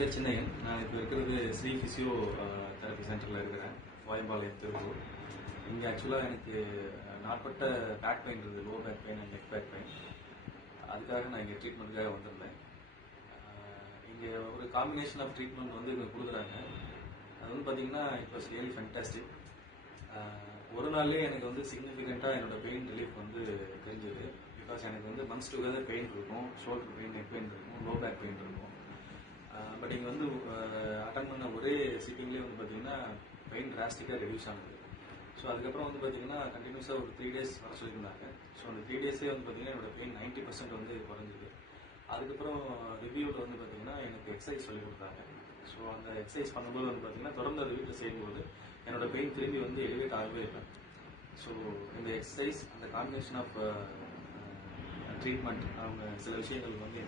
பேர் சின்னையன். நான் இப்போ இருக்கிறது ஸ்ரீ ஃபிசியோ தெரப்பி சென்டரில் இருக்கிறேன், வாயம்பாளையம் திருப்பூர். இங்கே ஆக்சுவலாக எனக்கு நாட்பட்ட பேக் பெயின் இருக்குது, low back pain and neck back pain. அதுக்காக நான் இங்கே ட்ரீட்மெண்ட்டுக்காக வந்திருந்தேன். இங்கே ஒரு காம்பினேஷன் ஆஃப் ட்ரீட்மெண்ட் வந்து இங்கே கொடுக்குறாங்க. அது வந்து பார்த்தீங்கன்னா இட் வாஸ் ரியலி ஃபேன்டாஸ்டிக். ஒரு நாள்லேயே எனக்கு வந்து சிக்னிஃபிகண்ட்டாக என்னோட பெயின் ரிலீஃப் வந்து தெரிஞ்சது. பிகாஸ் எனக்கு வந்து மந்த்ஸ் டுகெதர் பெயின் இருக்கும், ஷோல்டர் பெயின், நெக் பெயின் இருக்கும், லோ பேக் பெயின் இருக்கும். பட் இங்கே வந்து அட்டன் பண்ண ஒரே சிட்டிங்லேயே வந்து பார்த்தீங்கன்னா பெயின் டிராஸ்டிக்காக ரெடியூஸ் ஆனது. ஸோ அதுக்கப்புறம் வந்து பார்த்தீங்கன்னா கண்டினியூஸாக ஒரு 3 days வர சொல்லியிருந்தாங்க. ஸோ அந்த 3 days வந்து பார்த்தீங்கன்னா என்னோட பெயின் 90% வந்து குறைஞ்சிது. அதுக்கப்புறம் ரிவ்யூவில் வந்து பார்த்தீங்கன்னா எனக்கு எக்ஸசைஸ் சொல்லி கொடுத்தாங்க. ஸோ அந்த எக்ஸசைஸ் பண்ணும்போது வந்து பார்த்தீங்கன்னா தொடர்ந்து அது வீட்டில் செய்யும்போது என்னோட பெயின் திரும்பி வந்து எலிவேட் ஆகவே இல்லை. ஸோ இந்த எக்ஸசைஸ், அந்த காம்பினேஷன் ஆஃப் ட்ரீட்மெண்ட், அவங்க சில விஷயங்கள் வந்து